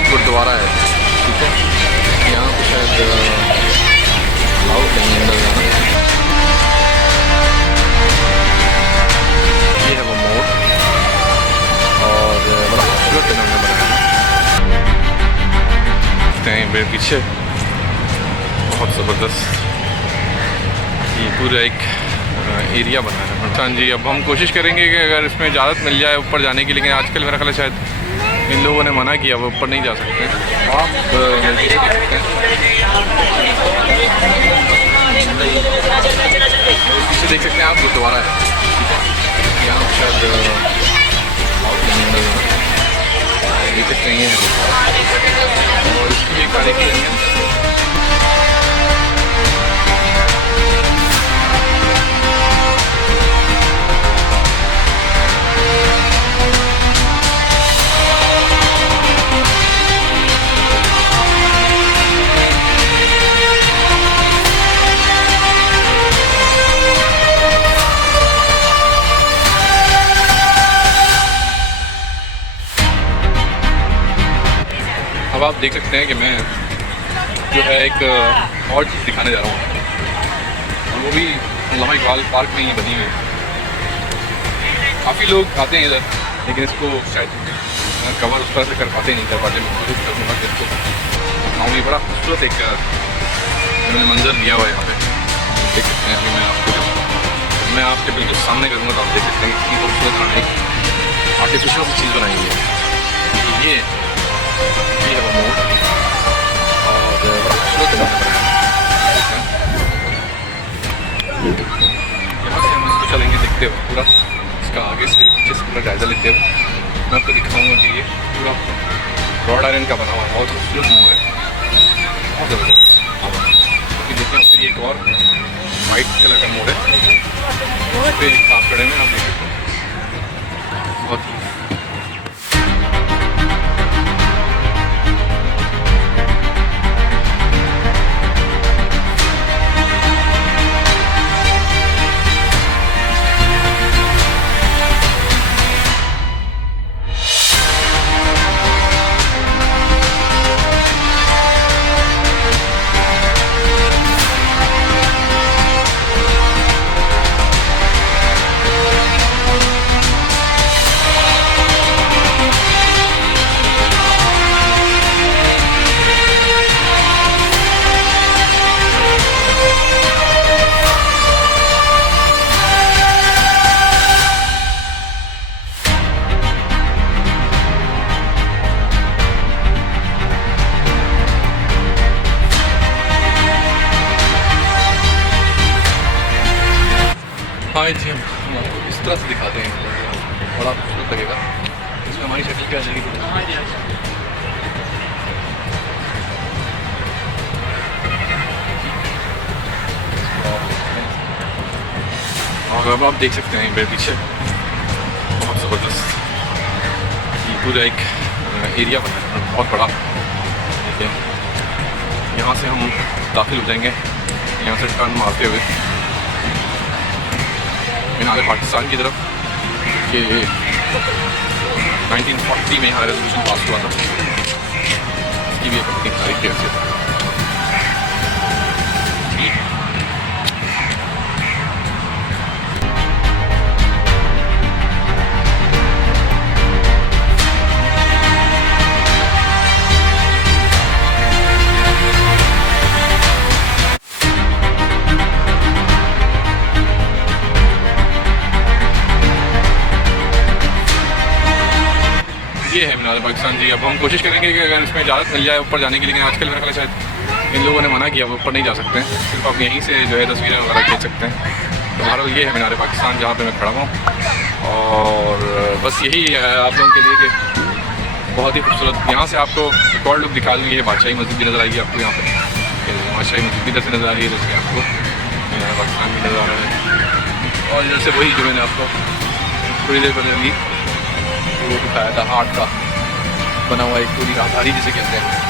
आप गुरुद्वारा है, ठीक है। यहाँ पे शायद अलाउ नहीं है अंदर जाना। ये है वो मोड़ और बड़ा खूबसूरत इन्होंने बनाया है मेरे पीछे, बहुत ज़बरदस्त ये पूरा एक एरिया बना है। हाँ जी, अब हम कोशिश करेंगे कि अगर इसमें इजाज़त मिल जाए ऊपर जाने की, लेकिन आजकल मेरा ख्याल है शायद इन लोगों ने मना किया, वो ऊपर नहीं जा सकते। आप पीछे देख सकते हैं आप गुरुद्वारा है, यहाँ शायद देख सकते हैं और इसकी भी गाड़ी की अब आप देख सकते हैं कि मैं जो है एक और चीज़ दिखाने जा रहा हूँ, और वो भी अल्लामा इकबाल पार्क में ही बनी हुई है। काफ़ी लोग आते हैं इधर, लेकिन इसको शायद कवर उस तरह से कर पाते नहीं, मैं कोशिश करूँगा कि इसको दिखाऊँ। ये बड़ा खूबसूरत एक उन्होंने मंजर दिया हुआ है यहाँ पे, देख सकते हैं। अभी मैं आपके बिल्कुल सामने करूँगा तो आप देख सकते हैं कितनी खूबसूरत एक आर्टिफिशियल सी चीज़ बनाई हुई है। ये है वो मोड़ और बड़ा खूबसूरत बनाया है। यहाँ से हम इसको चलेंगे देखते हुए पूरा, इसका आगे से पीछे से पूरा जायज़ा लेते हुए मैं आपको दिखाऊंगा कि ये पूरा रॉड आयरन का बना हुआ है, बहुत खूबसूरत मोड़ है, बहुत ज़बरदस्त। क्योंकि देखते हैं फिर एक और वाइट कलर का मोड़ है, उस पर आप खड़े में आप देख सकते हैं बहुत ही। हाँ जी, हम आपको इस तरह से दिखाते हैं, बड़ा खूबसूरत लगेगा। इसमें हमारी शक्ल क्या जाएगी। और अब आप देख सकते हैं मेरे पीछे, बहुत ज़बरदस्त ये पूरा एक एरिया बना है, बहुत बड़ा। ठीक है, यहाँ से हम दाखिल हो जाएंगे, यहाँ से टर्न मारते हुए मीनार पाकिस्तान की तरफ। कि 1940 में यहाँ रेजोल्यूशन पास हुआ था, इसकी भी एक अपनी तारीख की हैसियत है। ये है मीनार पाकिस्तान जी। अब हम कोशिश करेंगे कि अगर इसमें इजाज़त मिल जाए ऊपर जाने की, लेकिन आजकल मेरा ख्याल शायद इन लोगों ने मना किया, वो ऊपर नहीं जा सकते हैं, सिर्फ आप यहीं से जो है तस्वीरें वगैरह खींच सकते हैं। तो बहरहाल ये है मीनार पाकिस्तान जहाँ पे मैं खड़ा हूँ, और बस यही है आप लोगों के लिए कि बहुत ही खूबसूरत। यहाँ से आपको एक और लुक दिखा दूँ, ये बादशाही मस्जिद भी नज़र आएगी आपको यहाँ पर, बादशाही मस्जिद भी इधर से नज़र आ रही है, जैसे आपको मीनार पाकिस्तान भी नज़र आ रहा है। और इधर से वही जो मैंने आपको थोड़ी देर पहले ली वो दिखाया था, हार्ट का बना हुआ एक पूरी राजधानी जिसे कहते हैं।